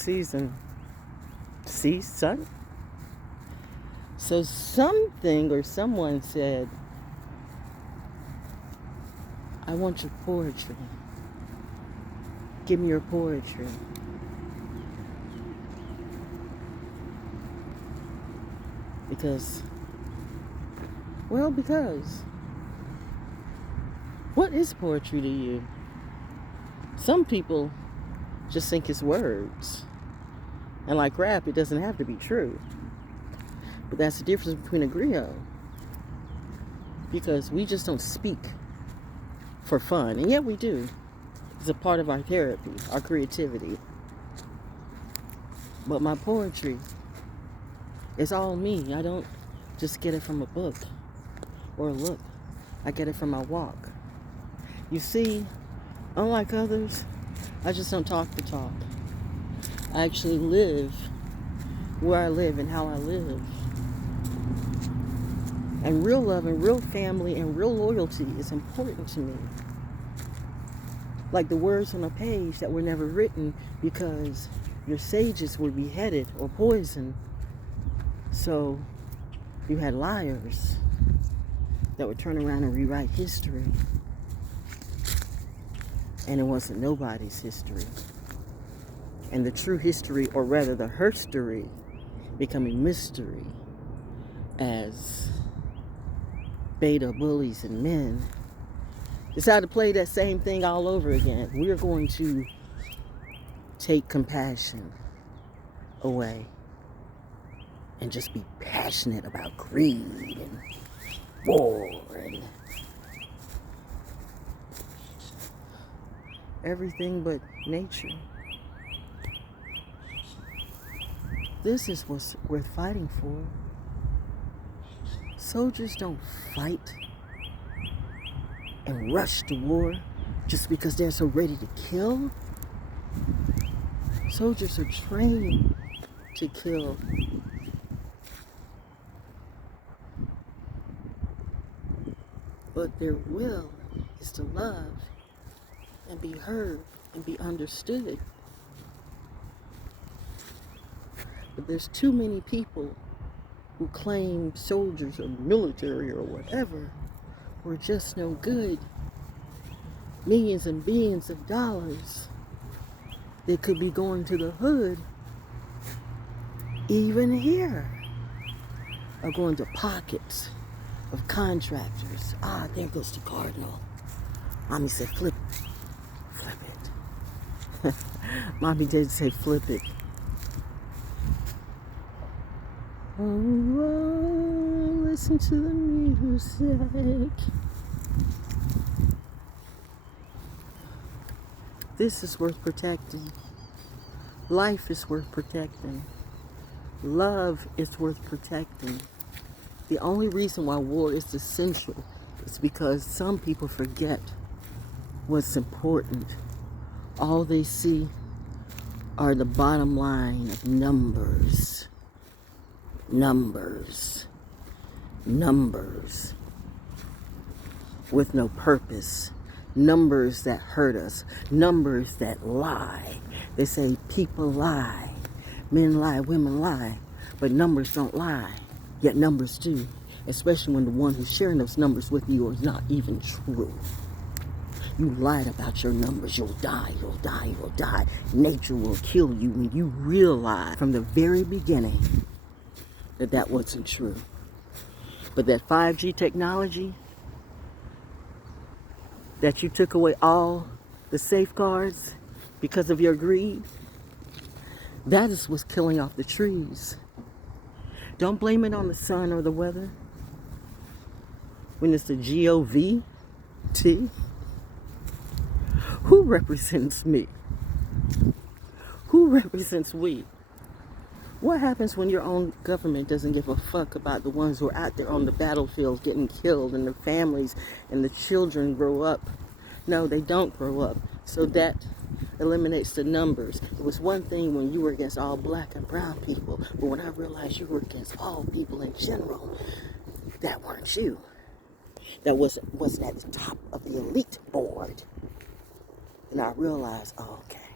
season. See, son? So something or someone said, I want your poetry. Give me your poetry. Because what is poetry to you? Some people just think it's words. And like rap, it doesn't have to be true. But that's the difference between a griot. Because we just don't speak for fun. And yet we do. It's a part of our therapy, our creativity. But my poetry is all me. I don't just get it from a book or a look. I get it from my walk. You see, unlike others, I just don't talk the talk. I actually live where I live and how I live. And real love and real family and real loyalty is important to me. Like the words on a page that were never written because your sages were beheaded or poisoned. So you had liars that would turn around and rewrite history. And it wasn't nobody's history. And the true history, or rather the herstory, becoming mystery as beta bullies and men decide to play that same thing all over again. We are going to take compassion away and just be passionate about greed and war and everything but nature. This is what's worth fighting for. Soldiers don't fight and rush to war just because they're so ready to kill. Soldiers are trained to kill. But their will is to love and be heard and be understood. But there's too many people who claim soldiers or military or whatever were just no good. Millions and billions of dollars that could be going to the hood, even here, are going to pockets of contractors. There goes the Cardinal. Mommy said flip it. Mommy did say flip it. Oh, listen to the music. This is worth protecting. Life is worth protecting. Love is worth protecting. The only reason why war is essential is because some people forget what's important. All they see are the bottom line of numbers. Numbers with no purpose, numbers that hurt us, numbers that lie. They say people lie, men lie, women lie, but numbers don't lie, yet numbers do, especially when the one who's sharing those numbers with you is not even true. You lied about your numbers. You'll die, you'll die, you'll die. Nature will kill you when you realize from the very beginning that wasn't true. But that 5G technology, that you took away all the safeguards because of your greed, that is what's killing off the trees. Don't blame it on the sun or the weather when it's the GOVT. Who represents me? Who represents we? What happens when your own government doesn't give a fuck about the ones who are out there on the battlefield getting killed and their families and the children grow up? No, they don't grow up. So that eliminates the numbers. It was one thing when you were against all black and brown people, but when I realized you were against all people in general, that weren't you. That wasn't at the top of the elite board. And I realized, okay,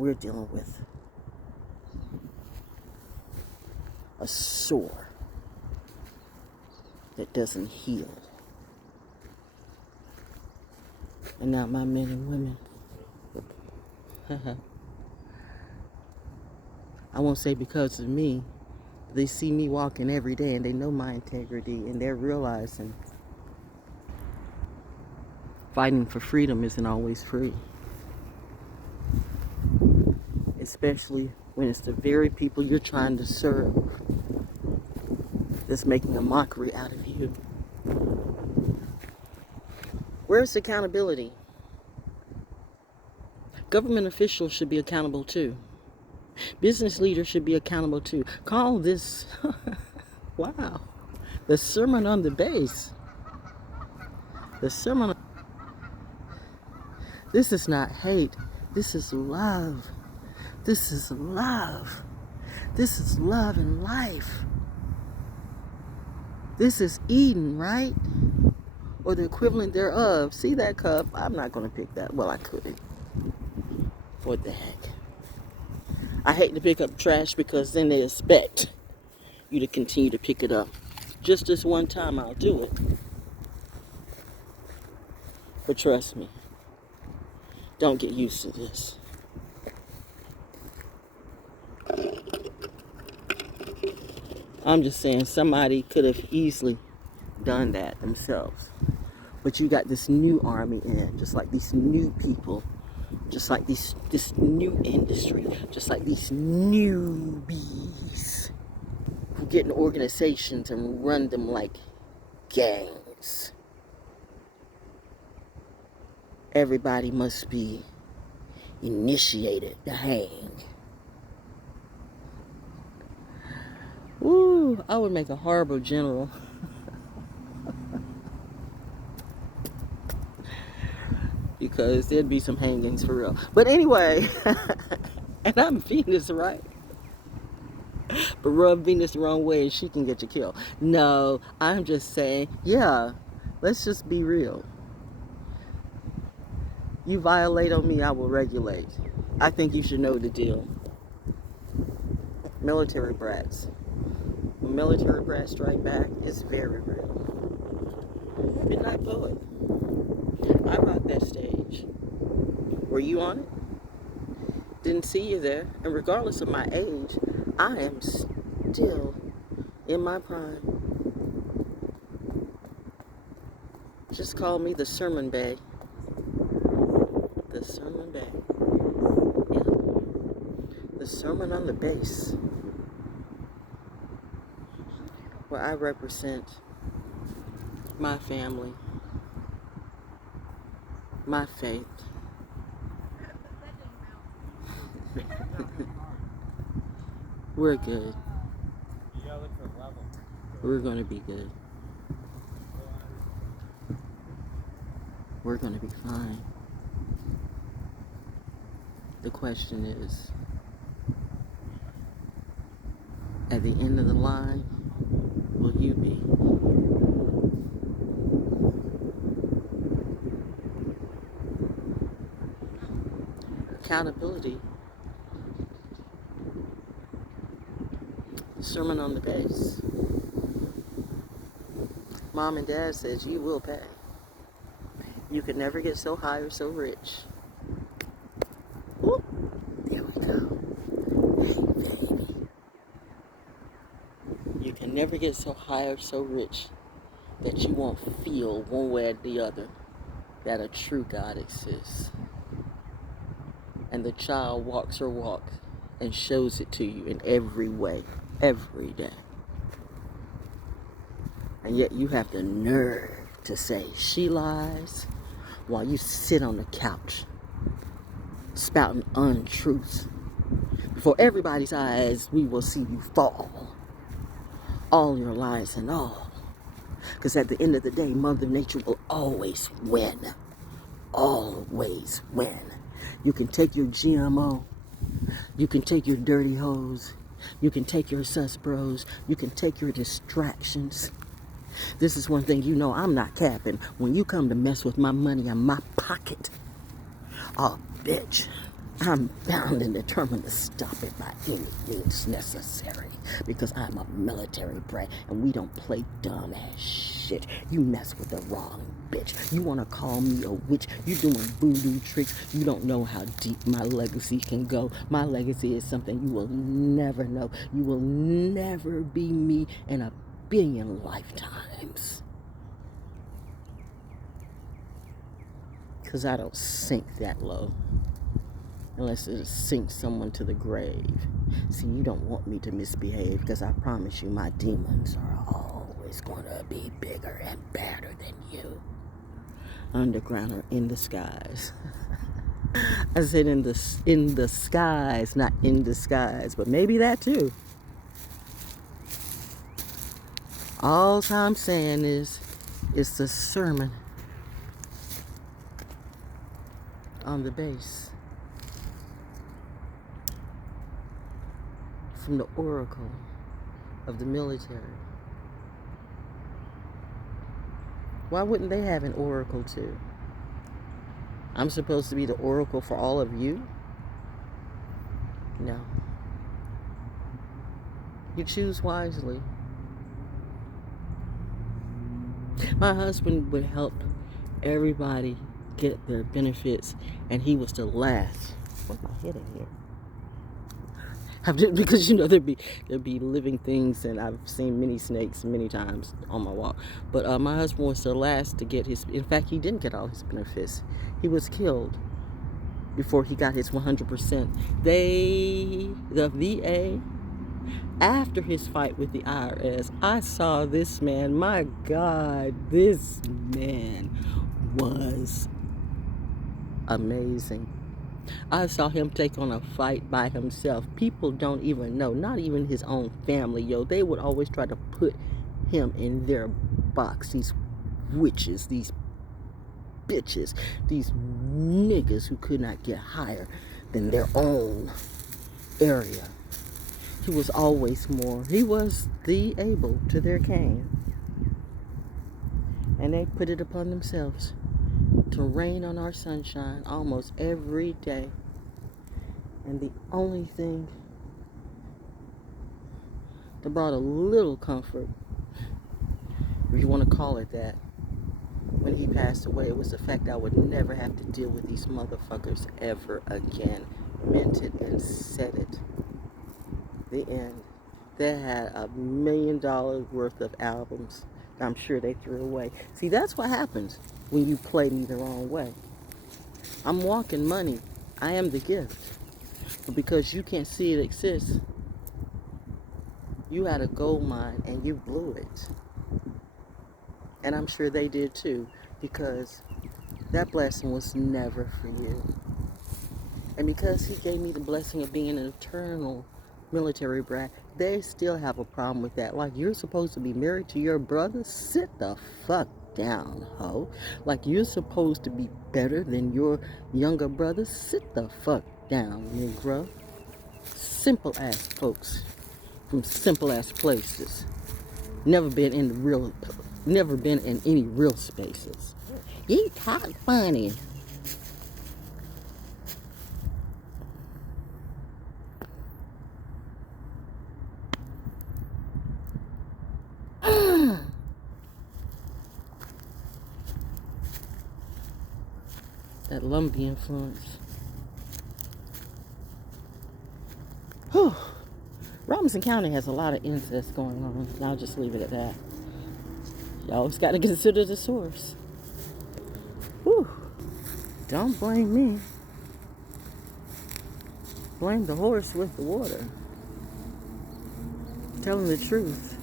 We're dealing with a sore that doesn't heal. And now my men and women, I won't say because of me, they see me walking every day and they know my integrity and they're realizing fighting for freedom isn't always free. Especially when it's the very people you're trying to serve that's making a mockery out of you. Where's accountability? Government officials should be accountable too. Business leaders should be accountable too. Call this, wow, the sermon on the base. The sermon. This is not hate. This is love. This is love. This is love and life. This is Eden, right? Or the equivalent thereof. See that cup? I'm not going to pick that. Well, I could. What the heck? I hate to pick up trash because then they expect you to continue to pick it up. Just this one time I'll do it. But trust me, don't get used to this. I'm just saying somebody could have easily done that themselves. But you got this new army in, just like these new people, just like this new industry, just like these newbies who get in organizations and run them like gangs. Everybody must be initiated to hang. Woo, I would make a horrible general. Because there'd be some hangings for real. But anyway, and I'm Venus, right? But rub Venus the wrong way and she can get you killed. No, I'm just saying, yeah, let's just be real. You violate on me, I will regulate. I think you should know the deal. Military brats. When military brats strike back, it's very real. Midnight Poet. I rocked that stage. Were you on it? Didn't see you there. And regardless of my age, I am still in my prime. Just call me the Sermon Bay. The Sermon Bay. Yeah. The sermon on the base. Where I represent my family, my faith. We're good. We're going to be good. We're going to be fine. The question is, at the end of the line, will you be? Accountability. Sermon on the base. Mom and Dad says you will pay. You can never get so high or so rich. Whoop. There we go. Hey, baby. You can never get so high or so rich that you won't feel one way or the other that a true God exists. And the child walks her walk and shows it to you in every way, every day. And yet you have the nerve to say she lies while you sit on the couch spouting untruths. Before everybody's eyes, we will see you fall. All your lies and all. Because at the end of the day, Mother Nature will always win. Always win. You can take your GMO. You can take your dirty hoes. You can take your sus bros. You can take your distractions. This is one thing you know I'm not capping. When you come to mess with my money in my pocket, oh, bitch, I'm bound and determined to stop it by any means necessary because I'm a military brat and we don't play dumb ass shit. You mess with the wrong bitch. You want to call me a witch? You doing voodoo tricks. You don't know how deep my legacy can go. My legacy is something you will never know. You will never be me in a billion lifetimes. Because I don't sink that low. Unless it sinks someone to the grave. See, you don't want me to misbehave because I promise you my demons are always going to be bigger and badder than you. Underground or in the skies. I said in the skies, not in disguise, but maybe that too. All I'm saying is, it's the sermon on the base from the oracle of the military. Why wouldn't they have an oracle too? I'm supposed to be the oracle for all of you? No. You choose wisely. My husband would help everybody get their benefits, and he was the last. What am I hitting here? Because there'd be living things, and I've seen many snakes many times on my walk. But my husband was the last to get his. In fact, he didn't get all his benefits. He was killed before he got his 100%. The VA, after his fight with the IRS, I saw this man. My God, this man was amazing. I saw him take on a fight by himself. People don't even know, not even his own family, yo. They would always try to put him in their box. These witches, these bitches, these niggas who could not get higher than their own area. He was always more. He was the Abel to their Cain. And they put it upon themselves to rain on our sunshine almost every day. And the only thing that brought a little comfort, if you want to call it that, when he passed away, it was the fact that I would never have to deal with these motherfuckers ever again. Meant it and said it. The end. They had $1 million worth of albums I'm sure they threw away. See, that's what happens when you play me the wrong way. I'm walking money. I am the gift. But because you can't see it exists, you had a gold mine and you blew it. And I'm sure they did too, because that blessing was never for you. And because he gave me the blessing of being an eternal military brat, they still have a problem with that. Like, you're supposed to be married to your brother? Sit the fuck down, ho. Like, you're supposed to be better than your younger brother? Sit the fuck down, Negro. Simple ass folks from simple ass places. Never been in any real spaces. You talk funny. That Lumbee influence. Whew. Robinson County has a lot of incest going on. I'll just leave it at that. You always got to consider the source. Whew. Don't blame me. Blame the horse with the water. Telling the truth.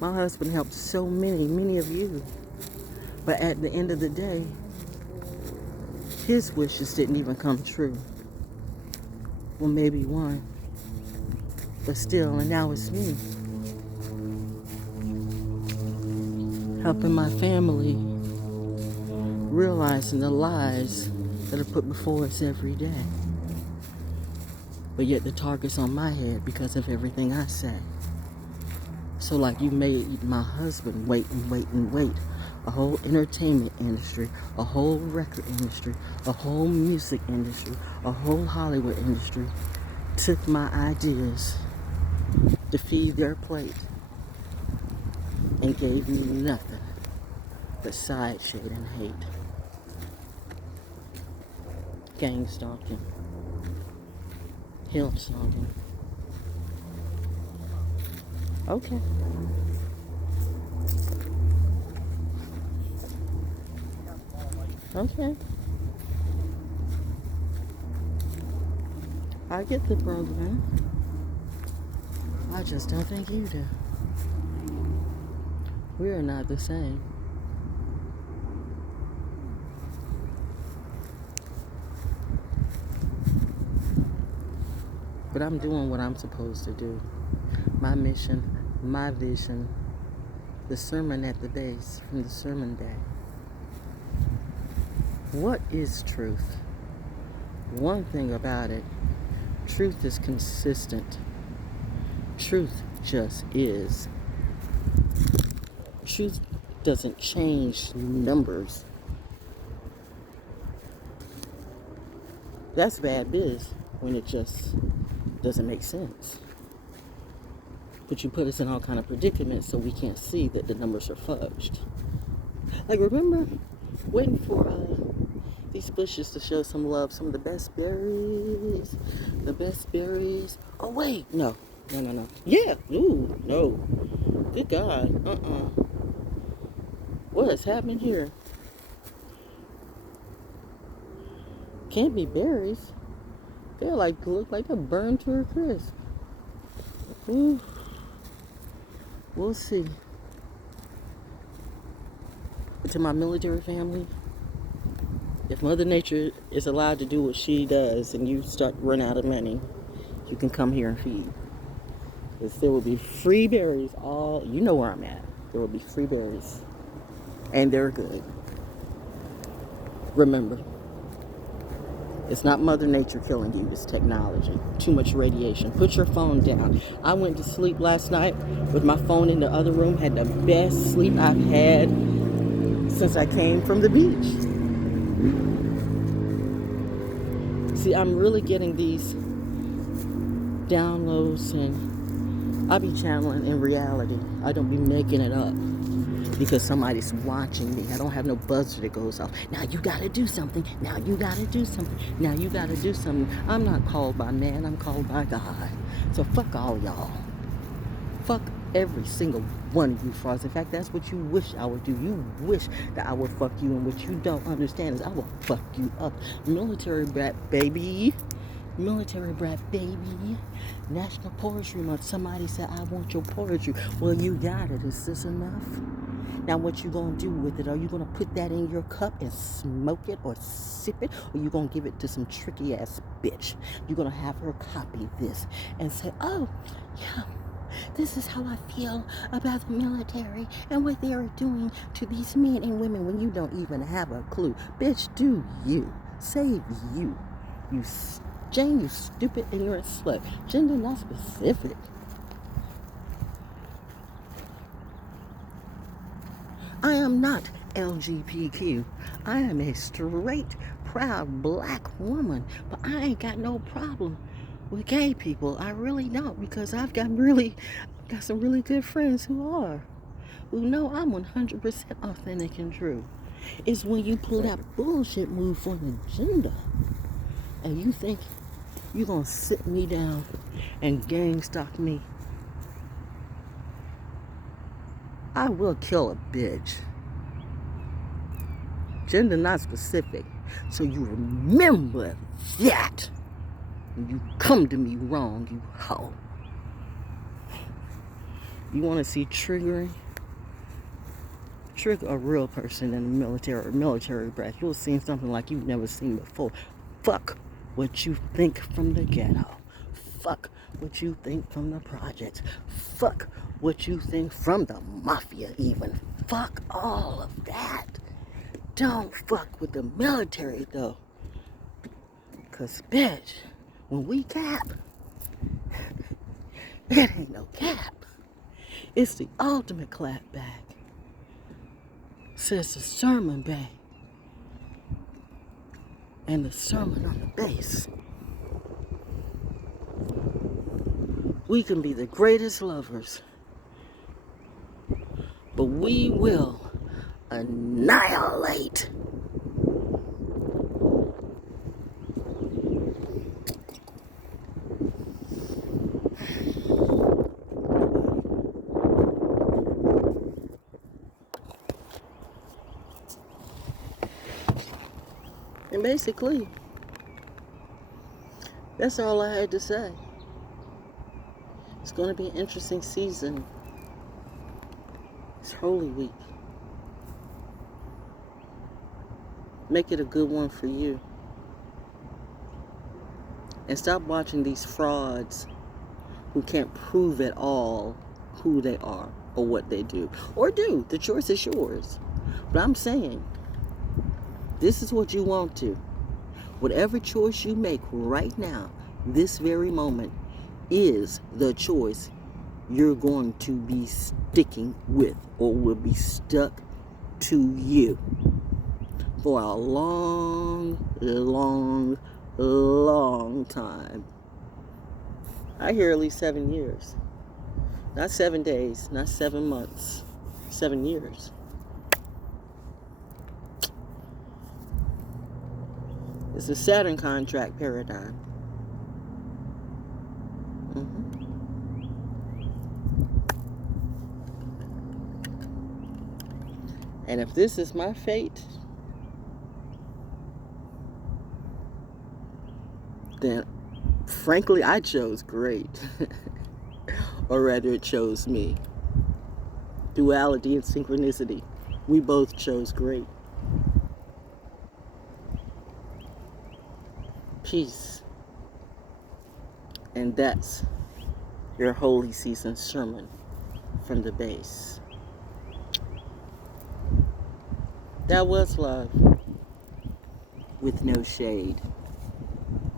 My husband helped so many of you. But at the end of the day, his wishes didn't even come true. Well, maybe one. But still, and now it's me. Helping my family, realizing the lies that are put before us every day. But yet the target's on my head because of everything I say. So like you made my husband wait and wait and wait a whole entertainment industry, a whole record industry, a whole music industry, a whole Hollywood industry took my ideas to feed their plate and gave me nothing but side shade and hate. Gang stalking, hill stalking. Okay. Okay. I get the program. I just don't think you do. We are not the same. But I'm doing what I'm supposed to do. My mission, my vision, the sermon at the base from the sermon day. What is truth? One thing about it, truth is consistent. Truth just is. Truth doesn't change numbers. That's bad biz when it just doesn't make sense. But you put us in all kind of predicaments so we can't see that the numbers are fudged. Like, remember waiting for these bushes to show some love, some of the best berries, the best berries. Oh wait, no. Yeah, ooh, no. Good God, What is happening here? Can't be berries. They look like they're burned to a crisp. Ooh. We'll see. But to my military family, if Mother Nature is allowed to do what she does and you start to run out of money, you can come here and feed. Because there will be free berries you know where I'm at. There will be free berries. And they're good. Remember, it's not Mother Nature killing you, it's technology. Too much radiation. Put your phone down. I went to sleep last night with my phone in the other room, had the best sleep I've had since I came from the beach. See, I'm really getting these downloads and I be channeling in reality. I don't be making it up because somebody's watching me. I don't have no buzzer that goes off. Now you gotta do something. Now you gotta do something. Now you gotta do something. I'm not called by man. I'm called by God. So fuck all y'all. Fuck every single one of you frauds. In fact, that's what you wish I would do. You wish that I would fuck you, and what you don't understand is I will fuck you up. Military brat baby. Military brat baby. National Poetry Month. Somebody said, I want your poetry. Well, you got it. Is this enough? Now what you gonna do with it? Are you gonna put that in your cup and smoke it or sip it? Or you gonna give it to some tricky ass bitch? You're gonna have her copy this and say, oh, yeah, this is how I feel about the military and what they are doing to these men and women when you don't even have a clue. Bitch, do you. Save you. Jane, you stupid ignorant slut. Gender not specific. I am not LGBTQ. I am a straight, proud black woman. But I ain't got no problem with gay people. I really don't, because I've got some really good friends who know I'm 100% authentic and true. It's when you pull that bullshit move for an agenda and you think you're gonna sit me down and gang stalk me. I will kill a bitch. Gender not specific. So you remember that when you come to me wrong, you hoe. You want to see triggering? Trigger a real person in the military brat. You'll see something like you've never seen before. Fuck what you think from the ghetto. Fuck what you think from the projects. Fuck what you think from the mafia even. Fuck all of that. Don't fuck with the military though. Cause bitch, when we cap, it ain't no cap. It's the ultimate clap back. says the sermon bay and the sermon on the base. We can be the greatest lovers, but we will annihilate. And basically, that's all I had to say. It's going to be an interesting season. It's Holy Week. Make it a good one for you. And stop watching these frauds who can't prove at all who they are or what they do. Or do. The choice is yours. But I'm saying, this is what you want to. Whatever choice you make right now, this very moment, is the choice you're going to be sticking with or will be stuck to you for a long, long, long time. I hear at least 7 years. Not 7 days, not 7 months, 7 years. It's a Saturn contract paradigm. And if this is my fate, then frankly, I chose great. Or rather, it chose me. Duality and synchronicity. We both chose great. Peace. And that's your holy season sermon from the base. That was love with no shade.